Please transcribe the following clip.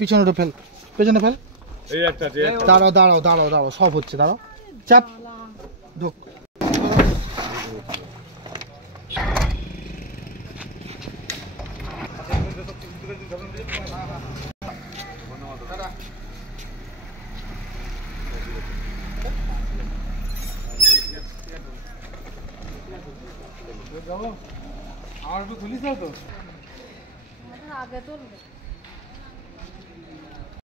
পিছনে উঠে ফেল, পেছনে ফেল। দাঁড়াও দাঁড়াও দাঁড়াও দাঁড়াও, সব হচ্ছে, দাঁড়াও, চাপ ঢোক। আমার একটু তুলিস তো আগে তো